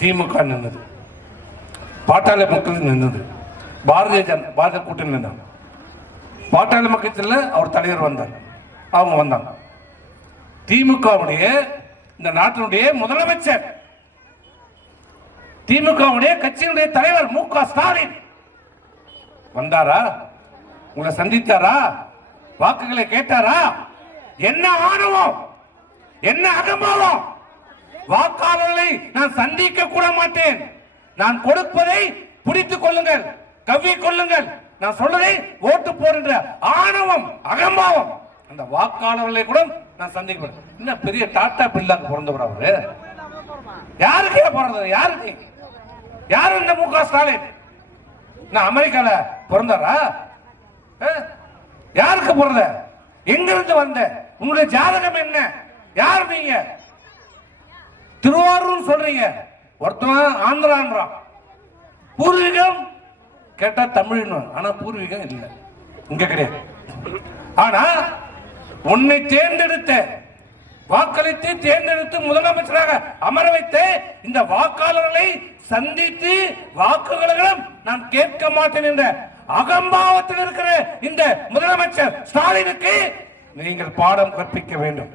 திமுக நின்றது, பாட்டாளி மக்கள் நின்றது, பாரதிய கூட்டணி நின்றாங்க. பாட்டாளி மக்கள் அவர் தலைவர் வந்தார், அவங்க வந்தாங்க. திமுகவுடைய இந்த நாட்டினுடைய முதலமைச்சர், திமுகவுடைய கட்சியினுடைய தலைவர் மு.க. ஸ்டாலின் வந்தாரா? உங்களை சந்தித்தாரா? வாக்குகளை கேட்டாரா? என்ன ஆணவம், என்ன அகம்பாவம்! வாக்காளர்களை நான் சந்திக்க கூட மாட்டேன், நான் கொடுப்பதை பிடித்துக் கொள்ளுங்கள், கவ்விக் கொள்ளுங்கள், நான் சொல்றதை ஓட்டு போடுகின்ற ஆணவம், அகம்பாவம் அந்த வாக்காளர்களை கூட நான் சந்திக்க மாட்டேன். என்ன பெரிய டாடா பில்லாக்கு பிறந்தவர் அவரு? யாருக்கு பிறந்தது? யாருக்கு? யாரு இந்த மு.க. ஸ்டாலின்? நான் அமெரிக்கால பிறந்தாரா? யாருக்கு பிறந்த? எங்கிருந்து வந்த? உங்களுடைய ஜாதகம் என்ன? யார் நீங்க? திருவாரூர் சொல்றீங்க, ஒருத்தன் ஆந்திரான்றான். பூர்வீகம் கேட்டா தமிழ், ஆனா பூர்வீகம் இல்லை, இங்க கிடையாது. ஆனா உன்னை தேர்ந்தெடுத்த, வாக்களித்து தேர்ந்தெடுத்து முதலமைச்சராக அமர வைத்த இந்த வாக்காளர்களை சந்தித்து வாக்குகளும் நான் கேட்க மாட்டேன் என்ற அகம்பாவத்தில் இருக்கிற இந்த முதலமைச்சர் ஸ்டாலினுக்கு நீங்கள் பாடம் கற்பிக்க வேண்டும்.